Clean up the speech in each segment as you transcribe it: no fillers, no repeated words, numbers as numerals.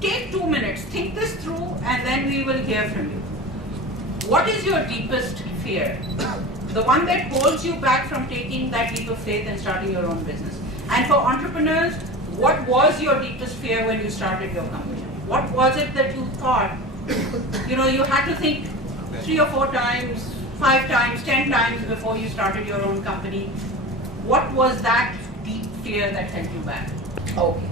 take 2 minutes, think this through, and then we will hear from you. What is your deepest fear? The one that holds you back from taking that leap of faith and starting your own business. And for entrepreneurs, what was your deepest fear when you started your company? What was it that you thought, you had to think 3 or 4 times, 5 times, 10 times before you started your own company? What was that deep fear that held you back? Okay.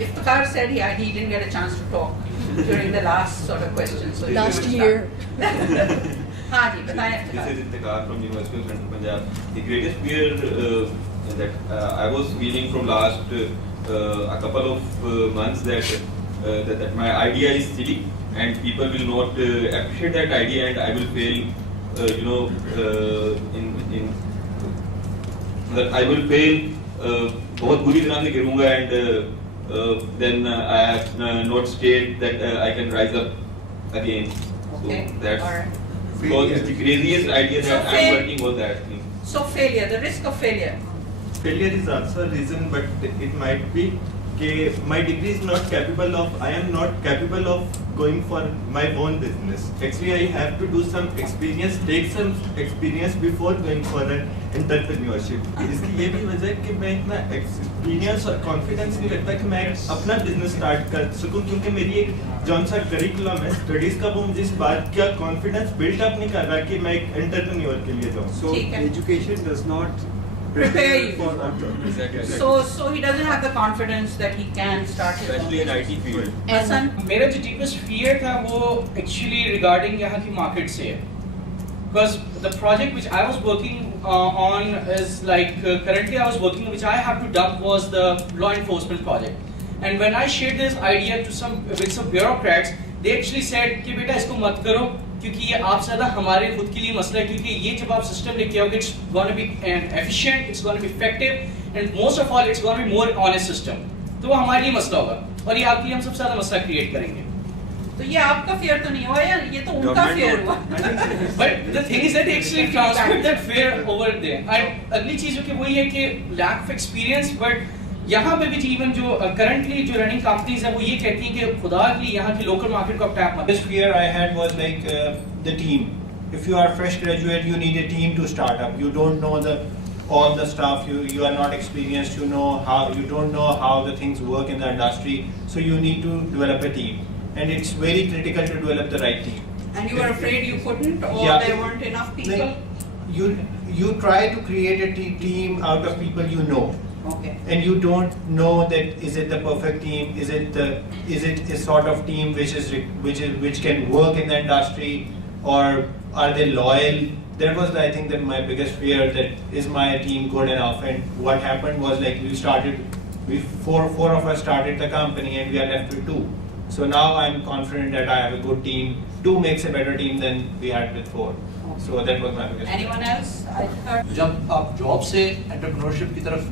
If Iftkhar said he didn't get a chance to talk during the last sort of question. So last year. हाँ जी, बताएं Iftikhar. This is Iftkhar from University of Central Punjab. The greatest fear that I was feeling from last a couple of months that my idea is silly and people will not appreciate that idea and I will fail. That I will fail. बहुत बुरी तरह से गिरूंगा and then I have not stayed that I can rise up again. Okay. So that's. All right. Because it's the craziest idea that I'm working on that thing. So failure, the risk of failure. Failure is also a reason, but it might be my degree is not capable of, I am not capable of going for my own business. Actually, I have to do some experience, take some experience before going for an entrepreneurship. इसकी ये भी वजह है कि मैं इतना experience और confidence नहीं रखता कि मैं अपना business start कर सकूं क्योंकि मेरी एक जौन सा curriculum है studies का वो मुझे इस बात का confidence build up नहीं कर रहा कि मैं एक entrepreneur के लिए जाऊं. So education does not prepare you for entrepreneurship. Exactly. So he doesn't have the confidence that he can start his own Especially in IT field. Hasan? मेरा जो deepest fear था वो actually regarding यहाँ की market से है. Because the project which I was working on is like currently I was working, which I have to dump was the law enforcement project. And when I shared this idea to with some bureaucrats, they actually said कि बेटा इसको मत करो क्योंकि ये आप ज़्यादा हमारे खुद के लिए मसला है क्योंकि ये जब आप सिस्टम लेके आओगे it's gonna be efficient, it's gonna be effective, and most of all it's gonna be more honest system. तो वो हमारे लिए मसला होगा और ये आपके लिए हम सबसे ज़्यादा मसला क्रिएट करेंगे. तो ये आपका fear तो नहीं हुआ यार, ये तो उनका fear हुआ. But the thing is that they actually transferred that fear over there. And अगली चीज़ जो कि वही है कि lack of experience, but यहाँ पे भी इवन जो currently जो running companies हैं वो ये कहती हैं कि खुदा के लिए यहाँ की local market को आप tap मत. This fear I had was like the team. If you are a fresh graduate, you need a team to start up. You don't know all the stuff. You are not experienced. You don't know how the things work in the industry. So you need to develop a team, and it's very critical to develop the right team. And you were afraid you couldn't, or Yeah. there weren't enough people? Like, you try to create a team out of people you know. Okay. And you don't know that is it the perfect team? Is it a sort of team which can work in the industry, or are they loyal? That was, I think, that my biggest fear. That is my team good enough? And what happened was like four of us started the company, and we are left with 2. So now I'm confident that I have a good team. 2 makes a better team than we had with 4. So that was my biggest fear. Anyone else? I heard. जब आप job से entrepreneurship की तरफ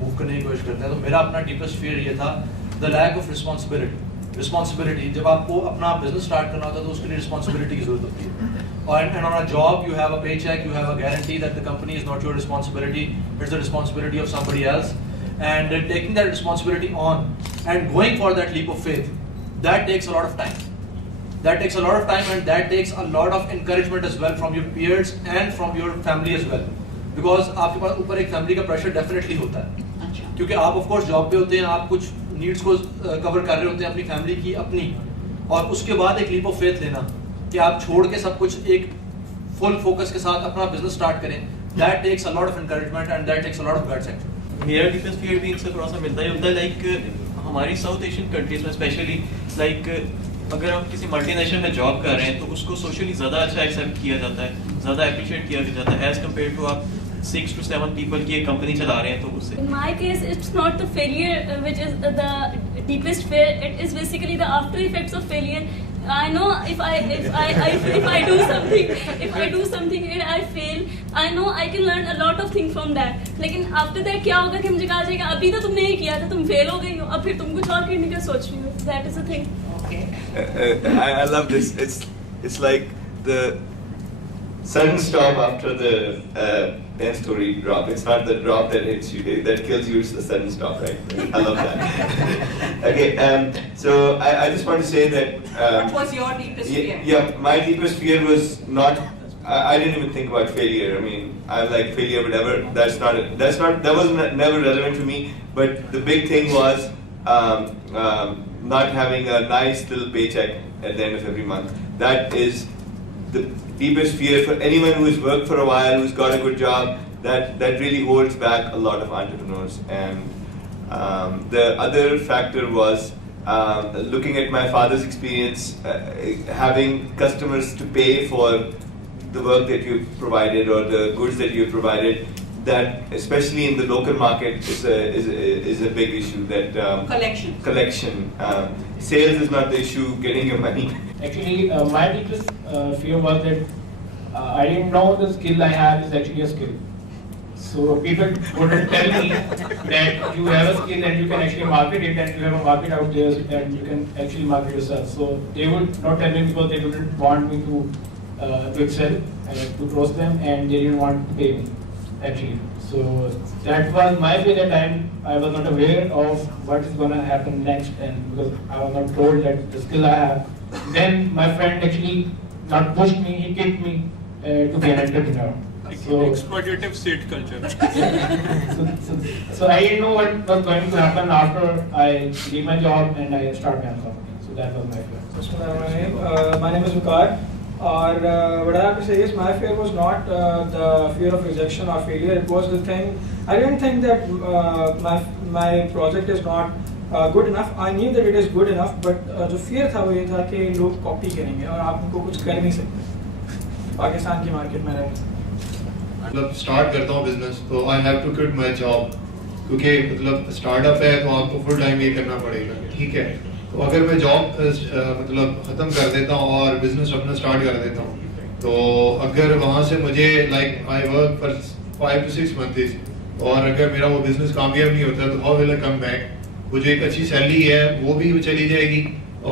move करने की कोशिश करते हैं तो मेरा अपना डीपेस्ट फियर ये था द लैक ऑफ रिस्पॉन्सिबिलिटी. जब आपको अपना बिजनेस स्टार्ट करना होता है तो उसके लिए रिस्पॉन्सिबिलिटी की जरूरत होती है. And on a job you have a paycheck, you have a guarantee that the company is not your responsibility, it's the responsibility of somebody else. And taking that responsibility on and going for that leap of faith, that takes a lot of time. That takes a lot of time, and that takes a lot of encouragement as well from your peers and from your family as well. Because आपके पास ऊपर एक family का pressure definitely होता है. क्योंकि आप of course job पे होते हैं, आप कुछ needs को cover कर रहे होते हैं अपनी family की अपनी, और उसके बाद एक leap of faith लेना कि आप छोड़ के सब कुछ एक full focus के साथ अपना business start करें. That takes a lot of encouragement and that takes a lot of guts actually. मेरा deepest fear भी इनसे थोड़ा सा मिलता ही होता है. Like हमारी साउथ एशियन कंट्रीज में स्पेशली लाइक अगर आप किसी मल्टीनेशनल में जॉब कर रहे हैं तो उसको सोशली ज़्यादा अच्छा एक्सेप्ट किया जाता है, ज़्यादा अप्रिशिएट किया जाता है एज कम्पेयर टू आप 6 to 7 पीपल की एक कंपनी चला रहे हैं तो उससे. In my case, it's not the failure which is the deepest fear. It is basically the after effects of failure. I know if I do something and I fail, I know I can learn a lot of things from that. लेकिन after that क्या होगा कि मुझे कहा जाएगा अभी तो तुमने ये किया था, तुम फेल हो गई हो, अब फिर तुम कुछ और करने का सोच रही हो. That is the thing. I love this. It's like the sudden stop after the 10-story drop. It's not the drop that hits you, that kills you, it's the sudden stop, right? I love that. Okay, so I just want to say that... what was your deepest fear? Yeah, my deepest fear was not... I didn't even think about failure. I mean, I like failure, whatever. That was never relevant to me. But the big thing was not having a nice little paycheck at the end of every month. That is the deepest fear for anyone who has worked for a while, who's got a good job. That really holds back a lot of entrepreneurs. And the other factor was looking at my father's experience, having customers to pay for the work that you've provided or the goods that you've provided. That, especially in the local market, is a big issue. That collection. Sales is not the issue. Getting your money. Actually, my deepest fear was that I didn't know the skill I have is actually a skill. So people wouldn't tell me that you have a skill and you can actually market it, and you have a market out there and you can actually market yourself. So they would not tell me because they didn't want me to excel, to close them, and they didn't want to pay me actually. So that was my fear that time. I was not aware of what is going to happen next, and because I was not told that the skill I have. Then my friend actually not pushed me, he kicked me to be an entrepreneur. So exploitative state culture. so I didn't know what was going to happen after I leave my job and I start my own company. So that was my fear. My name is Vikar. What I have to say is my fear was not the fear of rejection or failure. It was the thing, I didn't think that my project is not good enough. I knew that it is good enough, but जो fear था वो ये था कि लोग copy करेंगे और आप उनको कुछ कर नहीं सकते पाकिस्तान की मार्केट में रह मतलब स्टार्ट करता हूँ बिजनेस तो I have to quit my job क्योंकि मतलब स्टार्टअप है तो आपको फुल टाइम ये करना पड़ेगा, ठीक है। तो अगर मैं जॉब मतलब ख़त्म कर देता हूँ और बिजनेस अपना स्टार्ट कर देता हूँ तो अगर वहाँ से मुझे like I work for 5 to 6 months और अगर मेरा वो बिजनेस कामयाब नहीं होता तो how will I come back. वो जो एक अच्छी सैलरी है वो भी चली जाएगी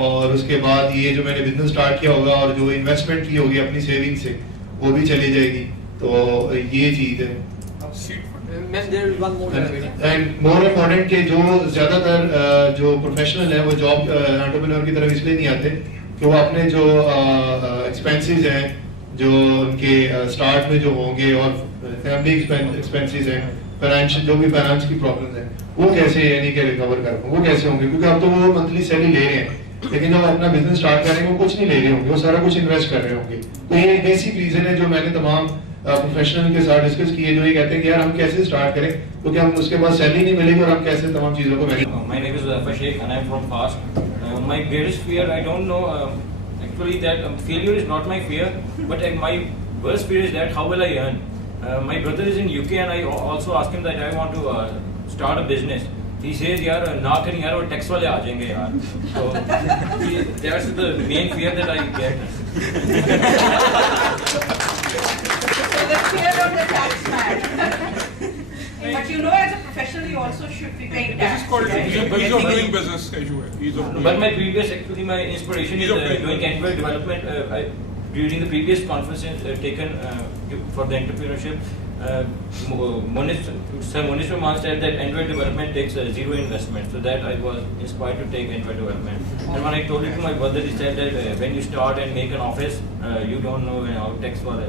और उसके बाद ये जो मैंने बिजनेस स्टार्ट किया होगा और जो इन्वेस्टमेंट की होगी अपनी सेविंग से वो भी चली जाएगी। तो ये चीज़ है। एंड मोर इम्पोर्टेंट कि जो ज़्यादातर जो प्रोफेशनल है वो जॉब एंटरप्रेन्योर की तरफ इसलिए नहीं आते कि वो अपने जो एक्सपेंसेस हैं जो उनके स्टार्ट में जो होंगे और फैमिली एक्सपेंसेस हैं, फाइनेंशियल जो भी फाइनेंस की प्रॉब्लम्स हैं वो कैसे यानी कि रिकवर कर पाएंगे, वो कैसे होंगे क्योंकि अब तो वो मंथली सैलरी ले रहे हैं लेकिन जब अपना बिजनेस स्टार्ट करेंगे वो कुछ नहीं ले रहे होंगे, वो सारा कुछ इन्वेस्ट कर रहे होंगे। तो ये बेसिक रीजन है जो मैंने तमाम प्रोफेशनल के साथ डिस्कस किए जो ये कहते हैं कि यार हम कैसे स्टार्ट करें क्योंकि हम उसके बाद सैलरी नहीं मिलेगी और हम कैसे तमाम चीज़ों को manage. My name is Zafar Sheikh and I am from FAST. My greatest fear, I don't know actually that failure is not my fear, but my worst fear is that how will I earn. My brother is in UK and I also asked him that I want to start a business. He says यार ना करें यार और tax वाले आ जाएंगे यार, so that's the main fear that I get. So the fear of the tax man. But you know, as a professional, you also should be paying tax. This is called ease of doing business. But my previous, actually, my inspiration is doing Android development. During the previous conferences taken for the entrepreneurship, Monish Rahman said that Android development takes zero investment. So that I was inspired to take Android development. And when I told it to my brother, he said that when you start and make an office, you don't know how tax was.